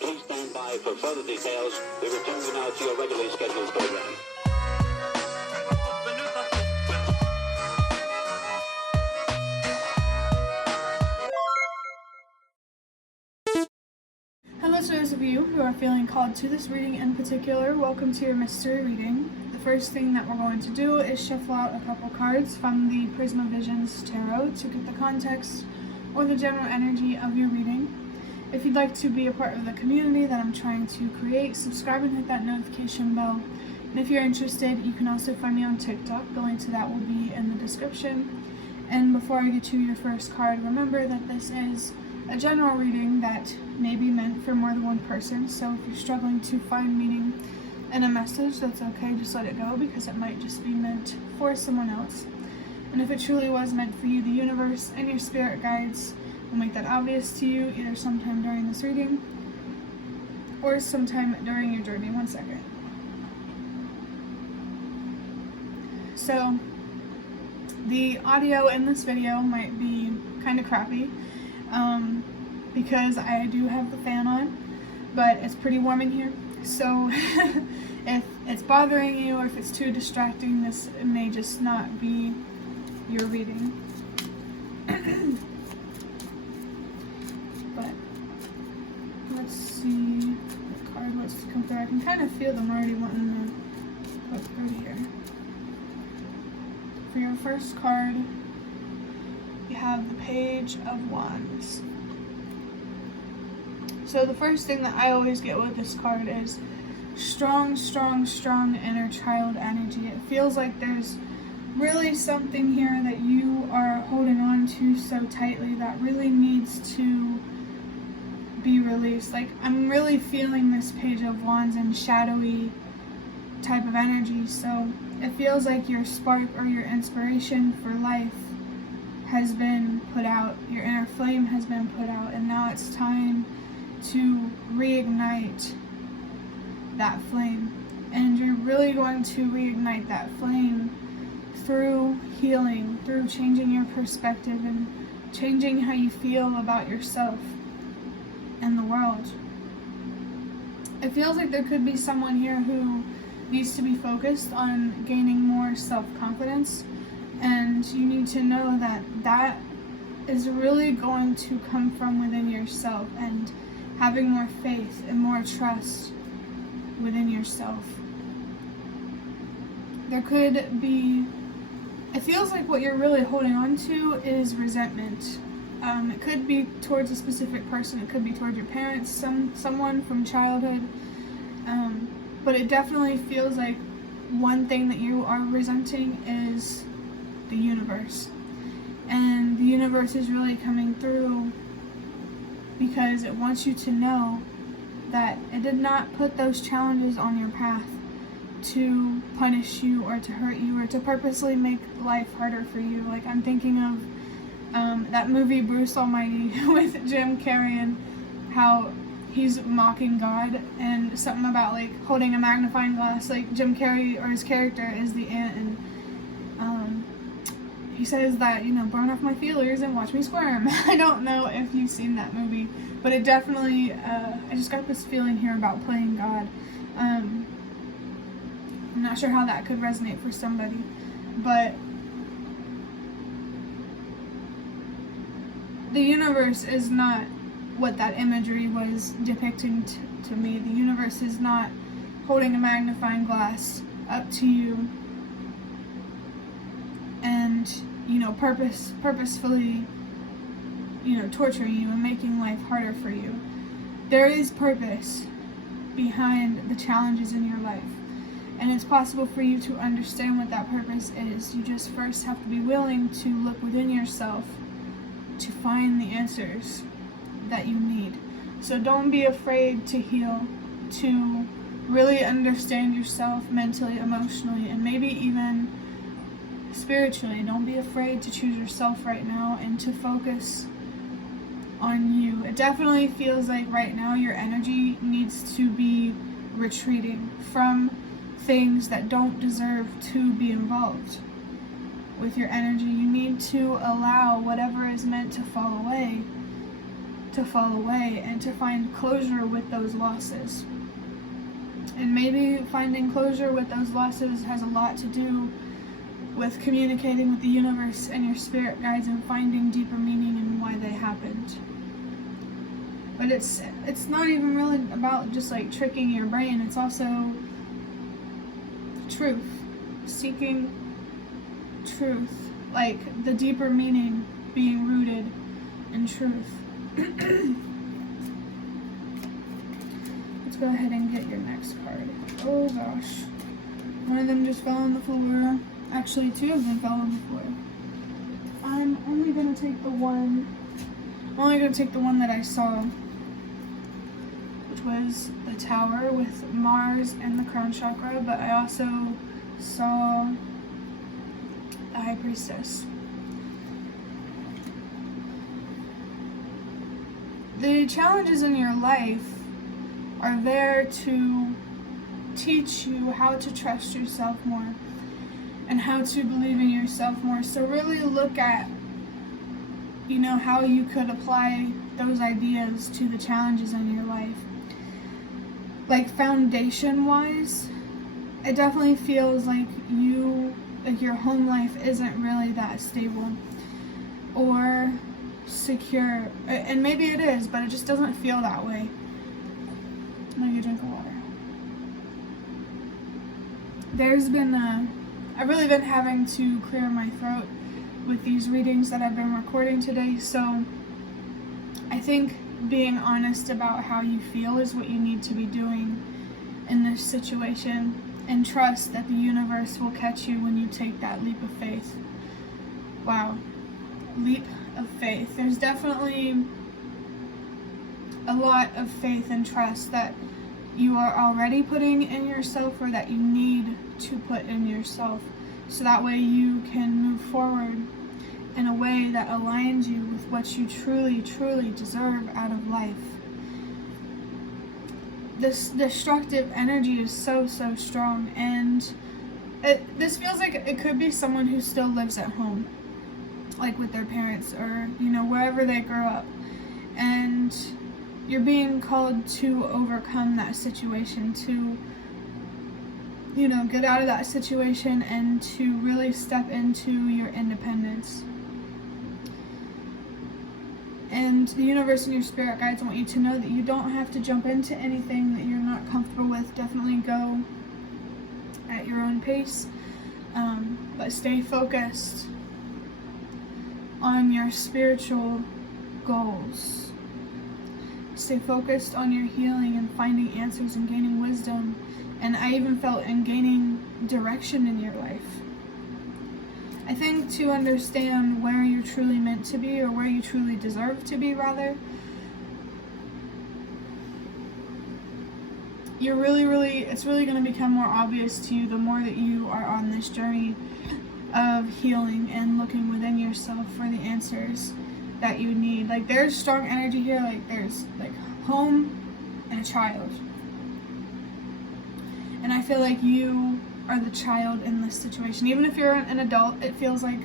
Please stand by for further details. We return you now to your regularly scheduled program. Hello to those of you who are feeling called to this reading in particular. Welcome to your mystery reading. The first thing that we're going to do is shuffle out a couple cards from the Prisma Visions Tarot to get the context or the general energy of your reading. If you'd like to be a part of the community that I'm trying to create, subscribe and hit that notification bell. And if you're interested, you can also find me on TikTok. The link to that will be in the description. And before I get you your first card, remember that this is a general reading that may be meant for more than one person. So if you're struggling to find meaning in a message, that's okay, just let it go, because it might just be meant for someone else. And if it truly was meant for you, the universe and your spirit guides will make that obvious to you, either sometime during this reading or sometime during your journey. One second. So the audio in this video might be kind of crappy, because I do have the fan on, but it's pretty warm in here. So if it's bothering you or if it's too distracting, this may just not be your reading. But let's see what card wants to come through. I can kind of feel them already wanting to put through here. For your first card, you have the Page of Wands. So the first thing that I always get with this card is strong, strong, strong inner child energy. It feels like there's really something here that you are holding on to so tightly that really needs to be released. Like, I'm really feeling this Page of Wands in shadowy type of energy. So it feels like your spark or your inspiration for life has been put out. Your inner flame has been put out, and now it's time to reignite that flame. And you're really going to reignite that flame through healing, through changing your perspective and changing how you feel about yourself and the world. It feels like there could be someone here who needs to be focused on gaining more self-confidence, and you need to know that that is really going to come from within yourself, and having more faith and more trust within yourself. There could be, it feels like what you're really holding on to is resentment. It could be towards a specific person, it could be towards your parents, someone from childhood, but it definitely feels like one thing that you are resenting is the universe. And the universe is really coming through because it wants you to know that it did not put those challenges on your path to punish you or to hurt you or to purposely make life harder for you. Like, I'm thinking of that movie Bruce Almighty with Jim Carrey, and how he's mocking God, and something about like holding a magnifying glass. Like, Jim Carrey, or his character, is the ant, and he says that, you know, burn off my feelers and watch me squirm. I don't know if you've seen that movie, but it definitely, I just got this feeling here about playing God. I'm not sure how that could resonate for somebody, but the universe is not what that imagery was depicting to me. The universe is not holding a magnifying glass up to you and, you know, purposefully, you know, torturing you and making life harder for you. There is purpose behind the challenges in your life, and it's possible for you to understand what that purpose is. You just first have to be willing to look within yourself to find the answers that you need. So don't be afraid to heal, to really understand yourself mentally, emotionally, and maybe even spiritually. Don't be afraid to choose yourself right now and to focus on you. It definitely feels like right now your energy needs to be retreating from things that don't deserve to be involved with your energy. You need to allow whatever is meant to fall away to fall away and to find closure with those losses. And maybe finding closure with those losses has a lot to do with communicating with the universe and your spirit guides and finding deeper meaning in why they happened. But it's not even really about just like tricking your brain. It's also truth, seeking truth, like the deeper meaning being rooted in truth. Let's go ahead and get your next card. Oh gosh, one of them just fell on the floor. Actually, two of them fell on the floor. I'm only gonna take the one that I saw, which was the Tower with Mars and the crown chakra, but I also saw the High Priestess. The challenges in your life are there to teach you how to trust yourself more and how to believe in yourself more. So really look at, how you could apply those ideas to the challenges in your life. Like foundation-wise, it definitely feels like your home life isn't really that stable or secure. And maybe it is, but it just doesn't feel that way. I'm gonna get a drink of water. I've really been having to clear my throat with these readings that I've been recording today, so I think being honest about how you feel is what you need to be doing in this situation, and trust that the universe will catch you when you take that leap of faith. Wow, leap of faith. There's definitely a lot of faith and trust that you are already putting in yourself, or that you need to put in yourself, so that way you can move forward in a way that aligns you with what you truly, truly deserve out of life. This destructive energy is so, so strong, and this feels like it could be someone who still lives at home, like with their parents, or wherever they grew up, and you're being called to overcome that situation, to get out of that situation and to really step into your independence. And the universe and your spirit guides want you to know that you don't have to jump into anything that you're not comfortable with. Definitely go at your own pace, but stay focused on your spiritual goals. Stay focused on your healing and finding answers and gaining wisdom. And I even felt in gaining direction in your life. I think to understand where you're truly meant to be, or where you truly deserve to be, rather, it's really going to become more obvious to you the more that you are on this journey of healing and looking within yourself for the answers that you need. Like, there's strong energy here, like there's like home and a child. And I feel like you are the child in this situation. Even if you're an adult, it feels like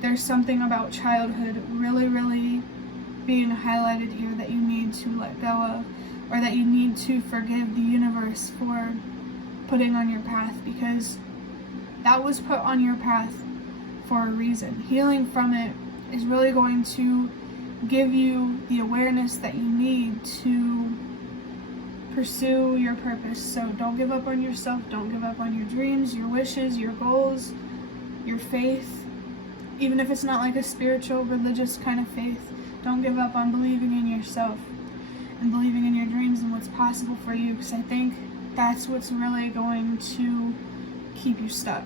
there's something about childhood really, really being highlighted here that you need to let go of, or that you need to forgive the universe for putting on your path, because that was put on your path for a reason. Healing from it is really going to give you the awareness that you need to pursue your purpose. So don't give up on yourself. Don't give up on your dreams, your wishes, your goals, your faith. Even if it's not like a spiritual, religious kind of faith, don't give up on believing in yourself and believing in your dreams and what's possible for you, because I think that's what's really going to keep you stuck.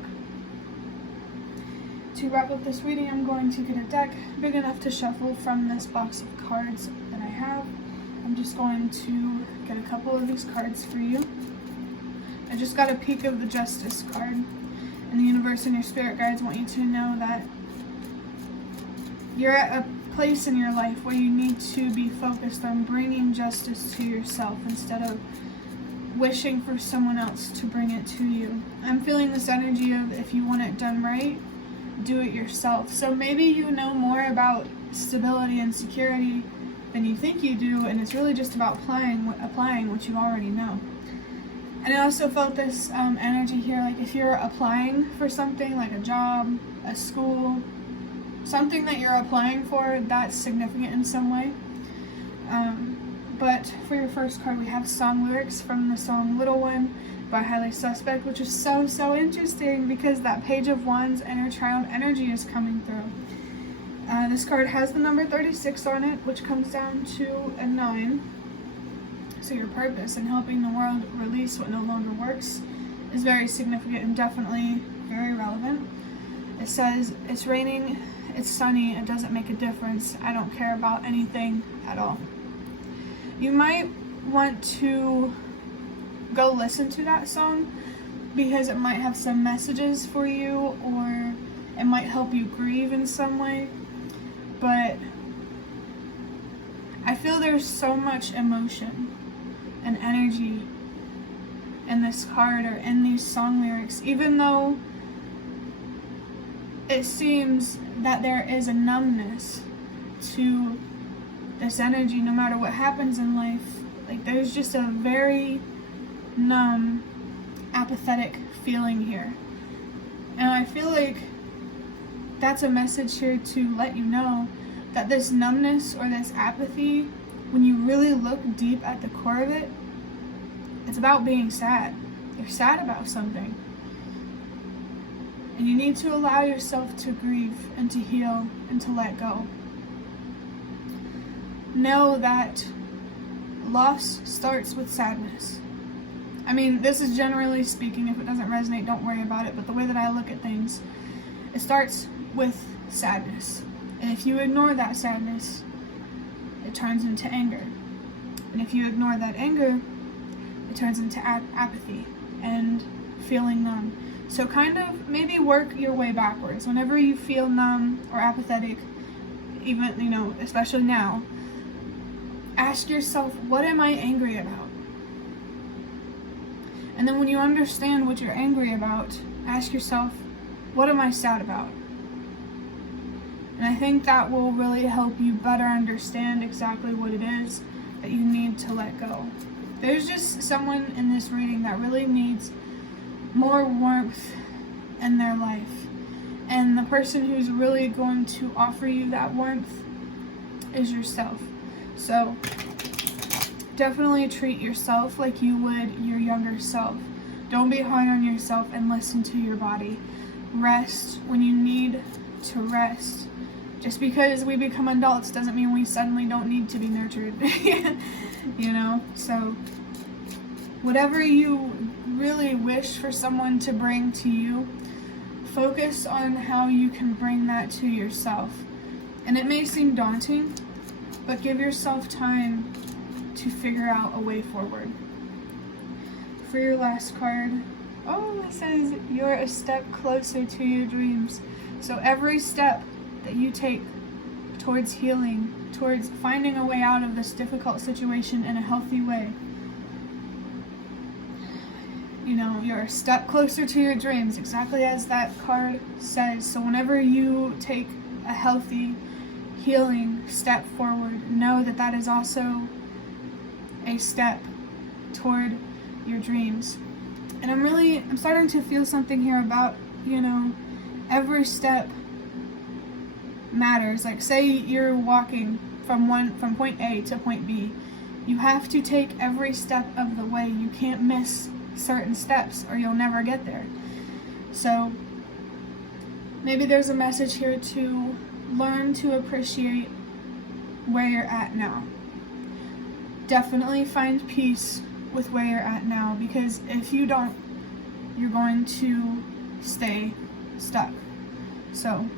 To wrap up this reading, I'm going to get a deck big enough to shuffle from this box of cards that I have. I'm just going to get a couple of these cards for you. I just got a peek of the Justice card, and the universe and your spirit guides want you to know that you're at a place in your life where you need to be focused on bringing justice to yourself instead of wishing for someone else to bring it to you. I'm feeling this energy of, if you want it done right, do it yourself. So maybe you know more about stability and security than you think you do, and it's really just about applying what you already know. And I also felt this energy here, like if you're applying for something like a job, a school, something that you're applying for that's significant in some way. But for your first card, we have song lyrics from the song Little One by Highly Suspect, which is so interesting because that Page of Wands inner child energy is coming through. This card has the number 36 on it, which comes down to a 9. So your purpose in helping the world release what no longer works is very significant and definitely very relevant. It says, it's raining, it's sunny, it doesn't make a difference. I don't care about anything at all. You might want to go listen to that song because it might have some messages for you, or it might help you grieve in some way. But I feel there's so much emotion and energy in this card or in these song lyrics, even though it seems that there is a numbness to this energy no matter what happens in life. Like there's just a very numb, apathetic feeling here. And I feel like that's a message here to let you know that this numbness or this apathy, when you really look deep at the core of it, it's about being sad. You're sad about something. And you need to allow yourself to grieve and to heal and to let go. Know that loss starts with sadness. I mean, this is generally speaking. If it doesn't resonate, don't worry about it. But the way that I look at things, it starts with sadness. And if you ignore that sadness, it turns into anger. And if you ignore that anger, it turns into apathy and feeling numb. So kind of maybe work your way backwards. Whenever you feel numb or apathetic, even, especially now, ask yourself, what am I angry about? And then when you understand what you're angry about, ask yourself, what am I sad about? And I think that will really help you better understand exactly what it is that you need to let go. There's just someone in this reading that really needs more warmth in their life. And the person who's really going to offer you that warmth is yourself. So definitely treat yourself like you would your younger self. Don't be hard on yourself and listen to your body. Rest when you need to rest. Just because we become adults doesn't mean we suddenly don't need to be nurtured. So whatever you really wish for someone to bring to you, focus on how you can bring that to yourself. And it may seem daunting, but give yourself time to figure out a way forward. For your last card, it says you're a step closer to your dreams. So every step that you take towards healing, towards finding a way out of this difficult situation in a healthy way, you're a step closer to your dreams, exactly as that card says. So whenever you take a healthy, healing step forward, know that that is also a step toward your dreams. And I'm starting to feel something here about, every step matters. Like say you're walking from point A to point B. You have to take every step of the way. You can't miss certain steps or you'll never get there. So maybe there's a message here to learn to appreciate where you're at now. Definitely find peace with where you're at now, because if you don't, you're going to stay stuck. So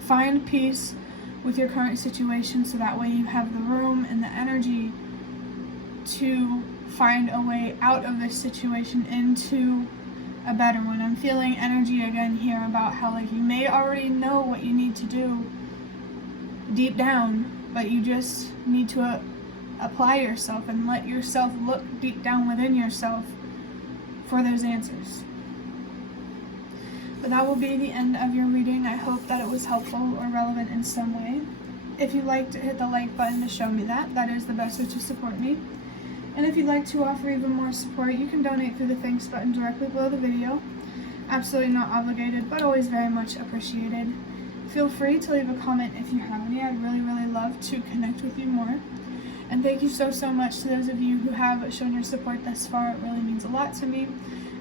find peace with your current situation so that way you have the room and the energy to find a way out of this situation into a better one. I'm feeling energy again here about how you may already know what you need to do deep down, but you just need to apply yourself and let yourself look deep down within yourself for those answers. But that will be the end of your reading. I hope that it was helpful or relevant in some way. If you liked it, hit the like button to show me that. That is the best way to support me. And if you'd like to offer even more support, you can donate through the thanks button directly below the video. Absolutely not obligated, but always very much appreciated. Feel free to leave a comment if you have any. I'd really, really love to connect with you more. And thank you so, so much to those of you who have shown your support thus far. It really means a lot to me,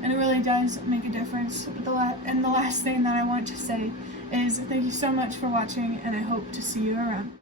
and it really does make a difference. And the last thing that I want to say is thank you so much for watching, and I hope to see you around.